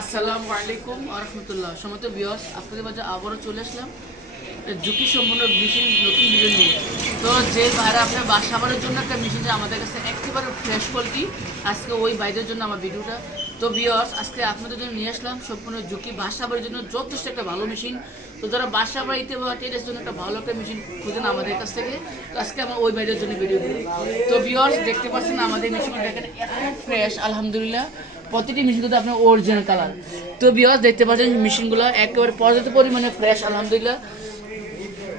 আসসালামু আলাইকুম আরহামতুল্লাহ সমত বিয়স আপনাদের মাঝে আবারও চলে আসলাম। ঝুঁকি সম্পূর্ণ মেশিন নতুন ভিডিও নিয়ে। তো যে বাইরে আপনার বাসা বাড়ার জন্য একটা মেশিন আমাদের কাছে একেবারে ফ্রেশ কোয়ালিটি আজকে ওই বাইরের জন্য আমার ভিডিওটা তো বিয়স আজকে আপনাদের জন্য নিয়ে আসলাম সম্পূর্ণ ঝুঁকি, বাসা বাড়ির জন্য যথেষ্ট একটা ভালো মেশিন তো যারা বাসা বাড়িতে বা টেরের জন্য একটা ভালো একটা মেশিন খুঁজেন আমাদের কাছ থেকে, তো আজকে আমার ওই বাইরের জন্য ভিডিও দিই তো বিয়স দেখতে পাচ্ছেন আমাদের মেশিন দেখেন এত ফ্রেশ আলহামদুলিল্লাহ। প্রতিটি মেশিন কিন্তু আপনার অরিজিনাল কালার তো বিয়স দেখতে পাচ্ছেন মেশিনগুলো একেবারে পর্যাপ্ত পরিমাণে ফ্রেশ আলহামদুলিল্লাহ।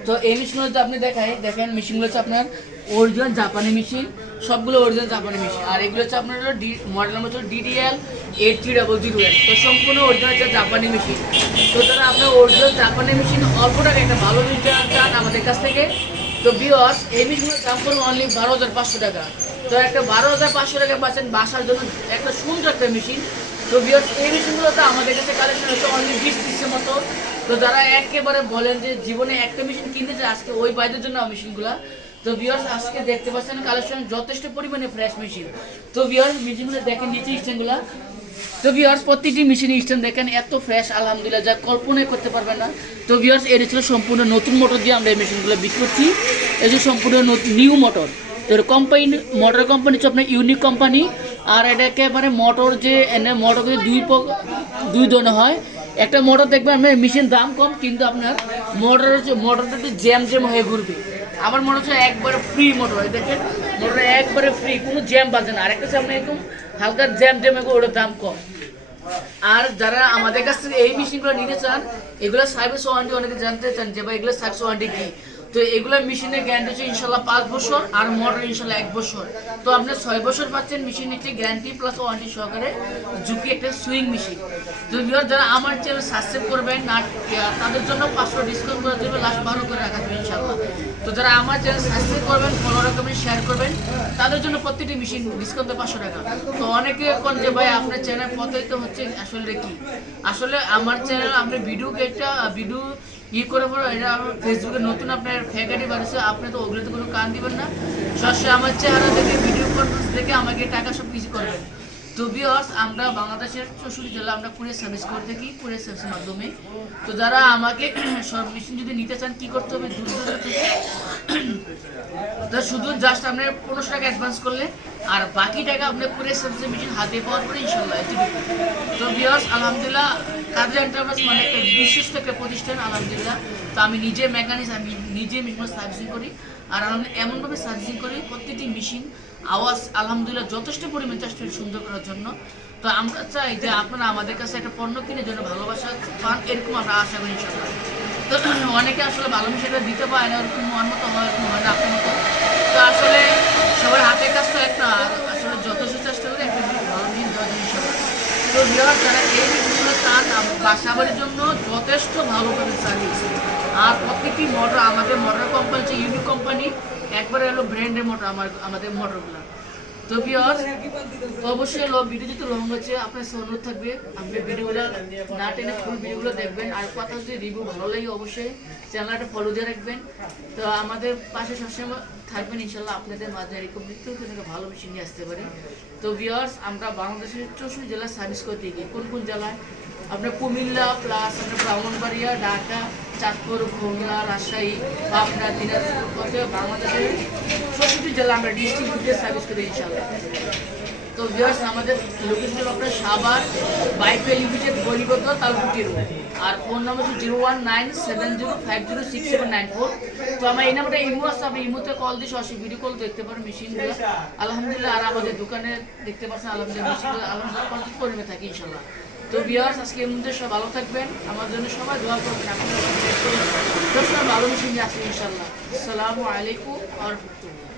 তো এই মেশিনগুলো আপনি দেখাই, দেখেন মেশিনগুলো হচ্ছে আপনার অরিজিনাল জাপানি মেশিন সবগুলো অরিজিনাল জাপানি মেশিন আর এগুলো হচ্ছে আপনার ডি মডেল নাম্বার হচ্ছে DDL eight three double zero তো সম্পূর্ণ অরিজিনাল হচ্ছে জাপানি মেশিন তো তারা আপনার অরিজিনাল জাপানি মেশিন অল্প টাকা একটা ভালো মেশিন চান আমাদের কাছ থেকে, তো বিয়স এই মেশিনগুলোর দাম পড়বে অনলি বারো হাজার পাঁচশো টাকা। তো একটা বারো হাজার পাঁচশো টাকা পাচ্ছেন বাসার জন্য একটা সুন্দর একটা মেশিন তো বিয়স এই মেশিনগুলো তো আমাদের কাছে কালেকশন হচ্ছে অনলি বিশ পিসের মতো। তো যারা একেবারে বলেন যে জীবনে একটা মেশিন কিনতে চায়, আজকে ওই বাইরের জন্য মেশিনগুলো তো বিয়ার্স আজকে দেখতে পাচ্ছেন কালেকশন যথেষ্ট পরিমাণে ফ্রেশ মেশিন তো বিয়ার্স মেশিনগুলো দেখেন নিচে স্ট্যান্ডগুলো তো বিয়ার্স প্রতিটি মেশিন স্ট্যান্ড দেখেন, এত ফ্রেশ আলহামদুলিল্লাহ, যা কল্পনাই করতে পারবেন না। তো বিয়ার্স এটা ছিল সম্পূর্ণ নতুন মোটর দিয়ে আমরা এই মেশিনগুলো বিক্রি করছি। এই যে সম্পূর্ণ নিউ মোটর তো কোম্পানি মোটর কোম্পানি হচ্ছে আপনার ইউনিক কোম্পানি আর এটা একেবারে মোটর যে, এনে মোটর দুই দুই ধরনের হয়। একটা মোটর দেখবেন আপনার মেশিন দাম কম, কিন্তু আপনার মোটর মোটরটা একটু জ্যাম জ্যাম হয়ে ঘুরবে। আমার মনে হচ্ছে একবারে ফ্রি মোটর হয়, দেখেন। মোটর একবারে ফ্রি কোনো জ্যাম বাজে না। আরেকটা আপনার এরকম হালকা জ্যাম জ্যাম হয়ে ওটার দাম কম। আর যারা আমাদের কাছ থেকে এই মেশিনগুলো নিতে চান, এগুলো সার্ভিস ওয়ারেন্টি অনেকে জানতে চান যে, ভাই, এগুলো সার্ভিস ওয়ারেন্টি কি? তো এগুলো মেশিনের গ্যারান্টি হচ্ছে ইনশাল্লাহ পাঁচ বছর, আর মোটর ইনশাল্লাহ এক বছর। তো আপনি ছয় বছর পাচ্ছেন মেশিন একটি গ্যারান্টি প্লাস ওয়ারেন্টি সহকারে ঝুঁকি একটা সুইং মেশিন তো যারা আমার চ্যানেল সাবস্ক্রাইব করবেন না তাদের জন্য পাঁচশো ডিসকাউন্ট করে দেবে লাস্ট বারো করে রাখা তো যারা আমার চ্যানেল সাবস্ক্রাইব করবেন ফলো রাখবেন শেয়ার করবেন, তাদের জন্য প্রত্যেকটি মেশিন ডিসকাউন্ট পাঁচশো টাকা। তো অনেকে এখন যে, ভাই, আপনার চ্যানেল প্রতারিত হচ্ছে, আসলে কি? আসলে আমার চ্যানেল আপনি ভিডিও একটা ভিডিও ই করে পরে এটা ফেসবুকে নতুন আপনার আইডি বাড়ছে আপনি তো ওগুলোতে কোনো কান দিবেন না। সরাসরি আমার চেহারা দেখে ভিডিও কনফারেন্স দেখে আমাকে টাকা সব কিছু করবেন। তো বিয়স আমরা বাংলাদেশের চৌষট্টি জেলা, আমরা কুরিয়ার সার্ভিস করে থাকি, কুরিয়ার সার্ভিসের মাধ্যমে। তো যারা আমাকে সব মেশিন যদি নিতে চান, কি করতে হবে? দূর দূর থেকে শুধু জাস্ট আপনি পনেরোশো টাকা অ্যাডভান্স করলে, আর বাকি টাকা আপনি কুরিয়ার সার্ভিসের মেশিন হাতে পাওয়ার পরে ইনশাল্লাহ এটুকু তো বিয়স আলহামদুলিল্লাহ কাদের এন্টারপ্রাইজ মানে একটা বিশ্বস্ত একটা প্রতিষ্ঠান, আলহামদুলিল্লাহ। তো আমি নিজে মেকানিক্স আমি নিজে মেশিন সার্ভিসিং করি। আর আমি এমনভাবে সার্ভিসিং করি, প্রত্যেকটি মেশিন আওয়াজ আলহামদুলিল্লাহ যথেষ্ট পরিমাণ করি সুন্দর করার জন্য। তো আমরা চাই যে আপনারা আমাদের কাছে একটা পণ্য কিনে জন্য ভালোবাসা পান, এরকম আমরা আশা করি ইনশাল্লাহ তো অনেকে আসলে ভালো সেটা দিতে পারে না, ওরকম মন মতো হয়, ওরকম হয় না, আপনার মতো। তো আসলে সবার হাতের কাজ তো একটা, আসলে যথেষ্ট চেষ্টা করে একটা ভালো জিনিস দেওয়ার জন্য ইনশাল্লাহ তো বিরাট যারা এই জিনিসগুলো চান বাসা জন্য যথেষ্ট ভালোভাবে সার্ভিস আর প্রত্যেকটি মোটর আমাদের মোটর কোম্পানি ইউনিক কোম্পানি একবারে হলো ব্র্যান্ডের মোটর আমার আমাদের মোটরগুলো তো বিয়ার অবশ্যই ভিডিও যদি লং হচ্ছে আপনার অনুরোধ থাকবে, আপনি ভিডিওগুলো না টেনে ফুল ভিডিওগুলো দেখবেন, আর কথা যদি রিভিউ ভালো লাগে অবশ্যই চ্যানেলটা ফলো দিয়ে রাখবেন। তো আমাদের পাশে সবসময় থাকবেন ইনশাল্লাহ আপনাদের মাঝে এরকম নিত্য নতুন ভালো নিয়ে আসতে পারি। তো বিয়ার্স আমরা বাংলাদেশের চৌষট্টি জেলায় সার্ভিস করে থাকি কোন কোন জেলায়? আপনার কুমিল্লা প্লাস আপনার ব্রাহ্মণবাড়িয়া, ঢাকা, চাঁদপুর, খুলনা, রাজশাহী পাবনা দিনাজপুর বাংলাদেশের চৌষট্টি জেলা আমরা ডিস্ট্রিক্ট সার্ভিস করি ইনশাল্লাহ তো ভিউয়ার্স আমাদের লোকেশন আপনার সাভার বাইপে লিমিটেড গলিগত তালকুটি রোড আর ফোন নাম্বার হচ্ছে zero one nine seven zero five zero six seven nine four তো আমার এই নাম্বারটা ইমো আছে আপনি ইমোতে কল দিয়ে সরাসরি ভিডিও কল দেখতে পারেন মেশিনগুলো আলহামদুলিল্লাহ, আর আমাদের দোকানে দেখতে পাচ্ছেন আলহামদুলিল্লাহ মেশিনগুলো আলহামদুলিল্লাহ কন্ট্যাক্ট করে থাকি ইনশাল্লাহ তো ভিউয়ার্স আজকে এর মধ্যে সব ভালো থাকবেন। আমার জন্য সবাই দোয়া করবেন। আপনারা ভালো মেশিন নিয়ে আসবেন ইনশাল্লাহ আসসালামু আলাইকুম আ রহমতুল্লাহ।